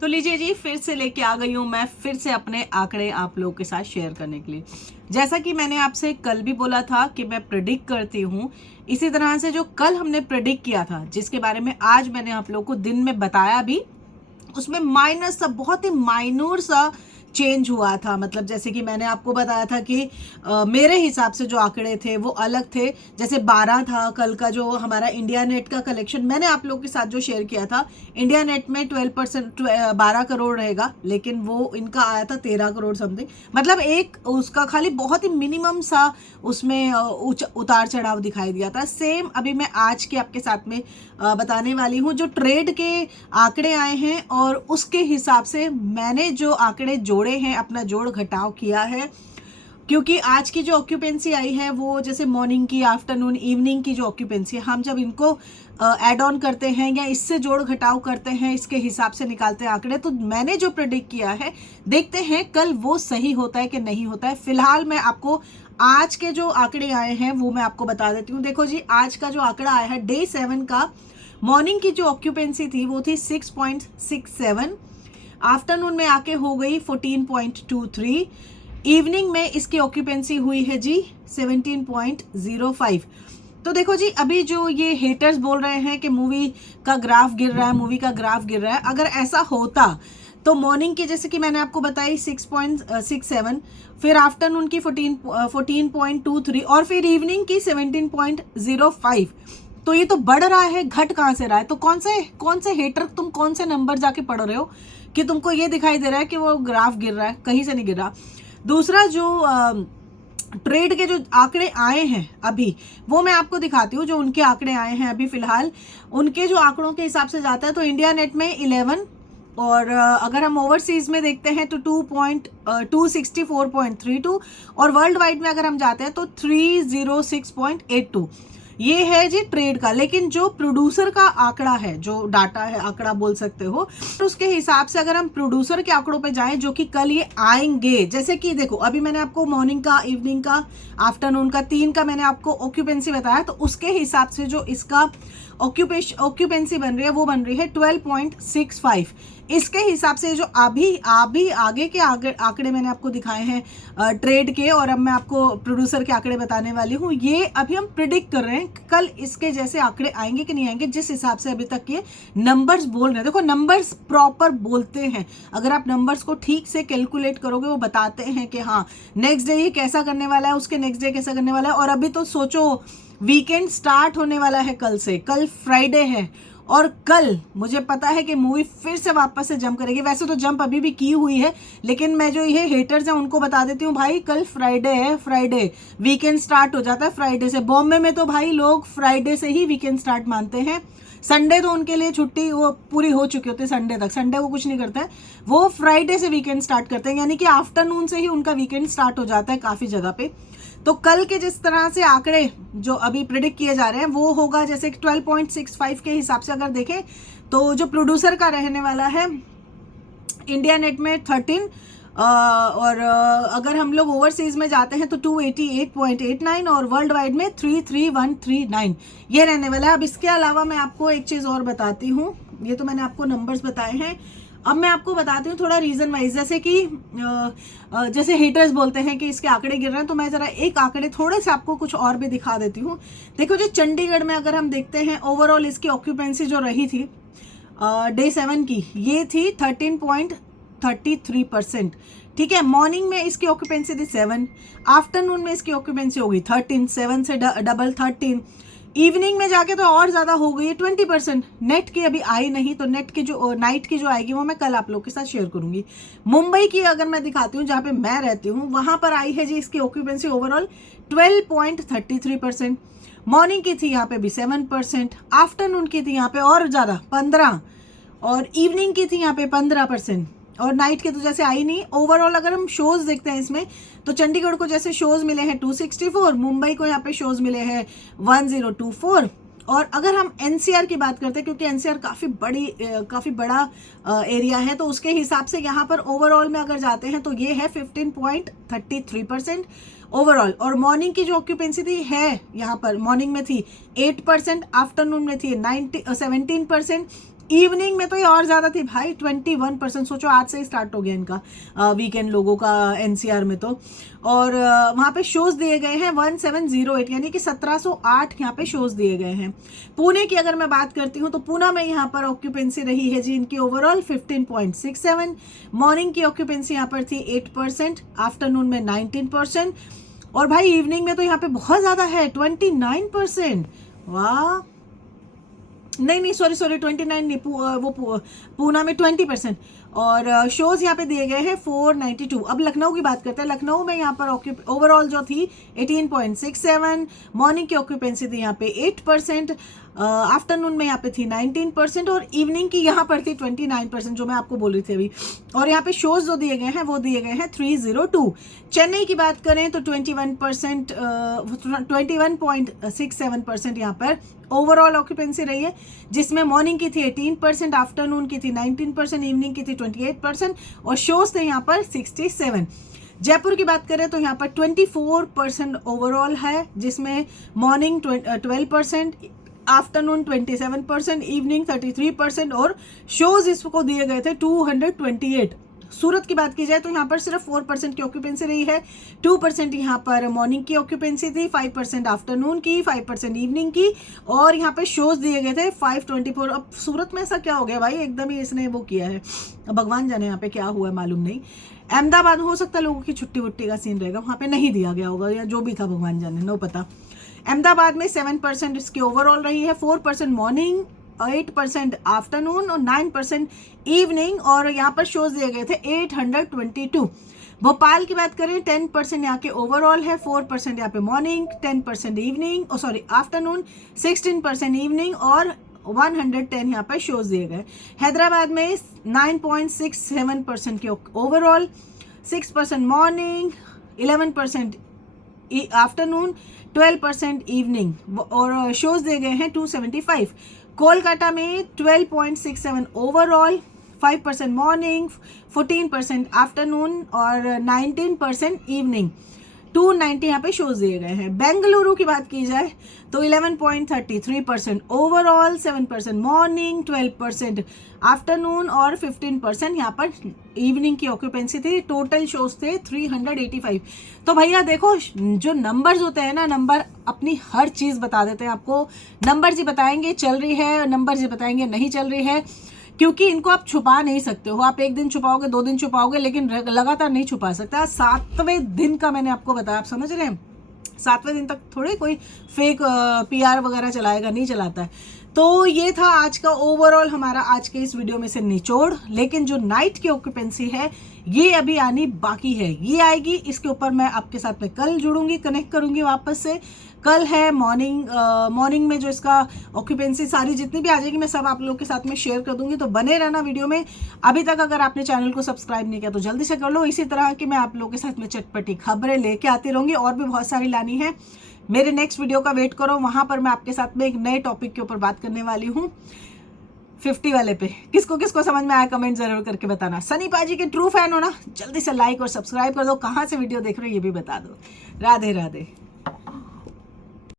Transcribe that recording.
तो लीजिए जी, फिर से लेके आ गई हूँ मैं फिर से अपने आंकड़े आप लोगों के साथ शेयर करने के लिए। जैसा कि मैंने आपसे कल भी बोला था कि मैं प्रेडिक्ट करती हूँ, इसी तरह से जो कल हमने प्रेडिक्ट किया था, जिसके बारे में आज मैंने आप लोगों को दिन में बताया भी, उसमें माइनस सा, बहुत ही माइनूर सा चेंज हुआ था। मतलब जैसे कि मैंने आपको बताया था कि मेरे हिसाब से जो आंकड़े थे वो अलग थे। जैसे 12 था कल का जो हमारा इंडिया नेट का कलेक्शन, मैंने आप लोगों के साथ जो शेयर किया था, इंडिया नेट में 12%, 12 करोड़ रहेगा, लेकिन वो इनका आया था 13 करोड़ समथिंग। मतलब एक उसका खाली बहुत ही मिनिमम सा उसमें उतार चढ़ाव दिखाई दिया था। सेम अभी मैं आज के आपके साथ में बताने वाली हूँ। जो ट्रेड के आंकड़े आए हैं और उसके हिसाब से मैंने जो आंकड़े जोड़े हैं, अपना जोड़ घटाव किया है, क्योंकि आज की जो ऑक्यूपेंसी आई है वो जैसे मॉर्निंग की, आफ्टरनून, इवनिंग की जो ऑक्यूपेंसी है, हम जब इनको ऐड ऑन करते हैं या इससे जोड़ घटाव करते हैं, इसके हिसाब से निकालते हैं आंकड़े। तो मैंने जो प्रेडिक्ट किया है, देखते हैं कल वो सही होता है कि नहीं होता है। फिलहाल मैं आपको आज के जो आंकड़े आए हैं वो मैं आपको बता देती हूँ। देखो जी, आज का जो आंकड़ा आया है डे 7 का, मॉर्निंग की जो ऑक्यूपेंसी थी वो थी 6.67, आफ्टरनून में आके हो गई 14.23, इवनिंग में इसकी ऑक्यूपेंसी हुई है जी 17.05। तो देखो जी, अभी जो ये हेटर्स बोल रहे हैं कि मूवी का ग्राफ गिर रहा है, मूवी का ग्राफ गिर रहा है, अगर ऐसा होता तो मॉर्निंग की, जैसे कि मैंने आपको बताई 6.67, फिर आफ्टरनून की 14.23 और फिर इवनिंग की 17.05, तो ये तो बढ़ रहा है, घट कहाँ से रहा है? तो कौन से हेटर, तुम कौन से नंबर जाके पढ़ रहे हो कि तुमको ये दिखाई दे रहा है कि वो ग्राफ गिर रहा है? कहीं से नहीं गिर रहा। दूसरा, जो ट्रेड के जो आंकड़े आए हैं अभी, वो मैं आपको दिखाती हूँ। जो उनके आंकड़े आए हैं अभी फिलहाल, उनके जो आंकड़ों के हिसाब से जाता है तो इंडिया नेट में 11, और अगर हम ओवरसीज में देखते हैं तो 264.32, और वर्ल्ड वाइड में अगर हम जाते हैं तो 306.82। ये है जी ट्रेड का। लेकिन जो प्रोड्यूसर का आंकड़ा है, जो डाटा है, आंकड़ा बोल सकते हो, तो उसके हिसाब से अगर हम प्रोड्यूसर के आंकड़ों पे जाएं, जो कि कल ये आएंगे, जैसे कि देखो अभी मैंने आपको मॉर्निंग का, इवनिंग का, आफ्टरनून का, 3 का मैंने आपको ऑक्यूपेंसी बताया, तो उसके हिसाब से जो इसका ऑक्यूपेंसी बन रही है वो बन रही है 12.65। इसके हिसाब से जो अभी आगे के आंकड़े मैंने आपको दिखाए हैं ट्रेड के, और अब मैं आपको प्रोड्यूसर के आंकड़े बताने वाली हूँ। ये अभी हम प्रिडिक्ट कर रहे हैं कल इसके जैसे आंकड़े आएंगे कि नहीं आएंगे, जिस हिसाब से अभी तक ये नंबर्स बोल रहे हैं। देखो, नंबर्स प्रॉपर बोलते हैं। अगर आप नंबर्स को ठीक से कैलकुलेट करोगे, वो बताते हैं कि हाँ नेक्स्ट डे ये कैसा करने वाला है, उसके नेक्स्ट डे कैसा करने वाला है। और अभी तो सोचो, वीकेंड स्टार्ट होने वाला है कल से। कल फ्राइडे है और कल मुझे पता है कि मूवी फिर से वापस से जंप करेगी। वैसे तो जंप अभी भी की हुई है, लेकिन मैं जो ये हेटर्स हैं उनको बता देती हूँ, भाई कल फ्राइडे है, फ्राइडे वीकेंड स्टार्ट हो जाता है फ्राइडे से। बॉम्बे में तो भाई लोग फ्राइडे से ही वीकेंड स्टार्ट मानते हैं। संडे तो उनके लिए छुट्टी वो पूरी हो चुकी होती है, संडे तक, संडे को कुछ नहीं करते हैं वो, फ्राइडे से वीकेंड स्टार्ट करते हैं, यानी कि आफ्टरनून से ही उनका वीकेंड स्टार्ट हो जाता है काफ़ी जगह पे। तो कल के जिस तरह से आंकड़े जो अभी प्रिडिक्ट किए जा रहे हैं वो होगा जैसे 12.65 के हिसाब से अगर देखें तो जो प्रोड्यूसर का रहने वाला है इंडिया नेट में 13, और अगर हम लोग ओवरसीज में जाते हैं तो 288.89, और वर्ल्ड वाइड में 33139 ये रहने वाला है। अब इसके अलावा मैं आपको एक चीज़ और बताती हूँ। ये तो मैंने आपको नंबर्स बताए हैं, अब मैं आपको बताती हूँ थोड़ा रीजन वाइज। जैसे कि जैसे हेटर्स बोलते हैं कि इसके आंकड़े गिर रहे हैं, तो मैं जरा एक आंकड़े थोड़े से आपको कुछ और भी दिखा देती हूँ। देखो जी, चंडीगढ़ में अगर हम देखते हैं ओवरऑल इसकी ऑक्यूपेंसी जो रही थी डे 7 की, ये थी 13.33%। ठीक है, मॉर्निंग में इसकी ऑक्यूपेंसी थी 7, आफ्टरनून में इसकी ऑक्यूपेंसी हो गई 13, 7 से डबल 13, इवनिंग में जाके तो और ज़्यादा हो गई है 20%। नेट की अभी आई नहीं, तो नेट की जो नाइट की जो आएगी वो मैं कल आप लोग के साथ शेयर करूंगी। मुंबई की अगर मैं दिखाती हूँ, जहाँ पे मैं रहती हूँ, वहाँ पर आई है जी इसकी ऑक्यूपेंसी ओवरऑल 12.33%। मॉर्निंग की थी यहाँ पे भी 7%, आफ्टरनून की थी यहाँ पे और ज़्यादा 15, और इवनिंग की थी यहाँ पे 15%, और नाइट के तो जैसे आई नहीं। ओवरऑल अगर हम शोज देखते हैं इसमें, तो चंडीगढ़ को जैसे शोज मिले हैं 264, मुंबई को यहाँ पे शोज मिले हैं 1024, और अगर हम एनसीआर की बात करते हैं, क्योंकि एनसीआर काफ़ी बड़ा एरिया है, तो उसके हिसाब से यहाँ पर ओवरऑल में अगर जाते हैं तो ये है 15.33% ओवरऑल। और मॉर्निंग की जो ऑक्यूपेंसी थी है यहाँ पर, मॉर्निंग में थी 8%, आफ्टरनून में थी 17%, इवनिंग में तो ये और ज़्यादा थी भाई, 21%। सोचो आज से ही स्टार्ट हो गया इनका वीकेंड लोगों का एनसीआर में तो। और वहाँ पे शोज़ दिए गए हैं 1708, यानी कि 1708 यहाँ पे शोज़ दिए गए हैं। पुणे की अगर मैं बात करती हूँ तो पुणे में यहाँ पर ऑक्यूपेंसी रही है जी इनकी ओवरऑल 15.67। मॉर्निंग की ऑक्यूपेंसी यहाँ पर थी 8%, आफ्टरनून में 19%, और भाई इवनिंग में तो यहाँ पे बहुत ज़्यादा है 29%। वाह, नहीं सॉरी 29 नहीं, वो पूना में 20%। और शोज़ यहाँ पे दिए गए हैं 492। अब लखनऊ की बात करते हैं। लखनऊ में यहाँ पर ओवरऑल जो थी 18.67, मॉर्निंग की ऑक्यूपेंसी थी यहाँ पे 8%, आफ्टरनून में यहाँ पे थी 19%, और इवनिंग की यहाँ पर थी 29%, जो मैं आपको बोल रही थी अभी। और यहाँ पे शोज़ जो दिए गए हैं वो दिए गए हैं 302। चेन्नई की बात करें तो 21.67% यहाँ पर ओवरऑल ऑक्यूपेंसी रही है, जिसमें मॉर्निंग की थी 18%, आफ्टरनून की थी 19%, इवनिंग की थी 28%, और शोज़ थे यहाँ पर 67। जयपुर की बात करें तो यहाँ पर 24% ओवरऑल है, जिसमें मॉर्निंग 12%, आफ्टरनून 27%, इवनिंग 33%, और शोज़ इसको दिए गए थे 228। सूरत की बात की जाए तो यहाँ पर सिर्फ 4% की ऑक्यूपेंसी रही है, 2% यहाँ पर मॉर्निंग की ऑक्यूपेंसी थी, 5% आफ्टरनून की, 5% इवनिंग की, और यहाँ पे शोज़ दिए गए थे 524। अब सूरत में ऐसा क्या हो गया भाई, एकदम ही इसने वो किया है, अब भगवान जाने यहाँ पे क्या हुआ है मालूम नहीं। अहमदाबाद हो सकता है लोगों की छुट्टी वुट्टी का सीन रहेगा, वहाँ पे नहीं दिया गया होगा, या जो भी था भगवान जाने, नो पता। अहमदाबाद में 7% इसकी ओवरऑल रही है, 4% मॉर्निंग, 8% आफ्टरनून, और 9% इवनिंग, और यहाँ पर शोज दिए गए थे 822। भोपाल की बात करें 10% यहाँ के ओवरऑल है, 4% यहाँ पे morning, 10% evening, sorry afternoon, 16% evening, और 110 यहाँ पर शोज दिए गए। हैदराबाद में 9.67% के ओवरऑल, 6% मॉर्निंग, 11% आफ्टरनून, 12% इवनिंग, और शोज दिए गए हैं 275। कोलकाता में 12.67 ओवरऑल, 5% मॉर्निंग, 14% आफ्टरनून, और 19% इवनिंग, 290 यहाँ पे शोज दिए गए हैं। बेंगलुरु की बात की जाए तो 11.33% ओवरऑल, 7% मॉर्निंग, 12% आफ्टरनून, और 15% यहाँ पर इवनिंग की ऑक्यूपेंसी थी। टोटल शोज थे 385। तो भैया देखो, जो नंबर्स होते हैं ना, नंबर अपनी हर चीज़ बता देते हैं आपको। नंबर जी बताएंगे चल रही है, नंबर जी बताएंगे नहीं चल रही है, क्योंकि इनको आप छुपा नहीं सकते हो। आप एक दिन छुपाओगे, 2 दिन छुपाओगे, लेकिन लगातार नहीं छुपा सकते। 7वें दिन का मैंने आपको बताया, आप समझ रहे हैं, 7वें दिन तक थोड़े कोई फेक PR वगैरह चलाएगा, नहीं चलाता है। तो ये था आज का ओवरऑल हमारा आज के इस वीडियो में से निचोड़। लेकिन जो नाइट की ऑक्यूपेंसी है ये अभी आनी बाकी है, ये आएगी। इसके ऊपर मैं आपके साथ में कल जुड़ूंगी, कनेक्ट करूंगी वापस से। कल है मॉर्निंग में जो इसका ऑक्यूपेंसी सारी जितनी भी आ जाएगी मैं सब आप लोगों के साथ में शेयर कर दूंगी, तो बने रहना वीडियो में। अभी तक अगर आपने चैनल को सब्सक्राइब नहीं किया तो जल्दी से कर लो। इसी तरह की मैं आप लोगों के साथ में चटपटी खबरें लेके आती रहूंगी, और भी बहुत सारी लानी है। मेरे नेक्स्ट वीडियो का वेट करो, वहां पर मैं आपके साथ में एक नए टॉपिक के ऊपर बात करने वाली हूँ। 50 वाले पे किसको किसको समझ में आया कमेंट जरूर करके बताना। सनी पाजी के ट्रू फैन हो ना, जल्दी से लाइक और सब्सक्राइब कर दो। कहाँ से वीडियो देख रहे हो ये भी बता दो। राधे राधे।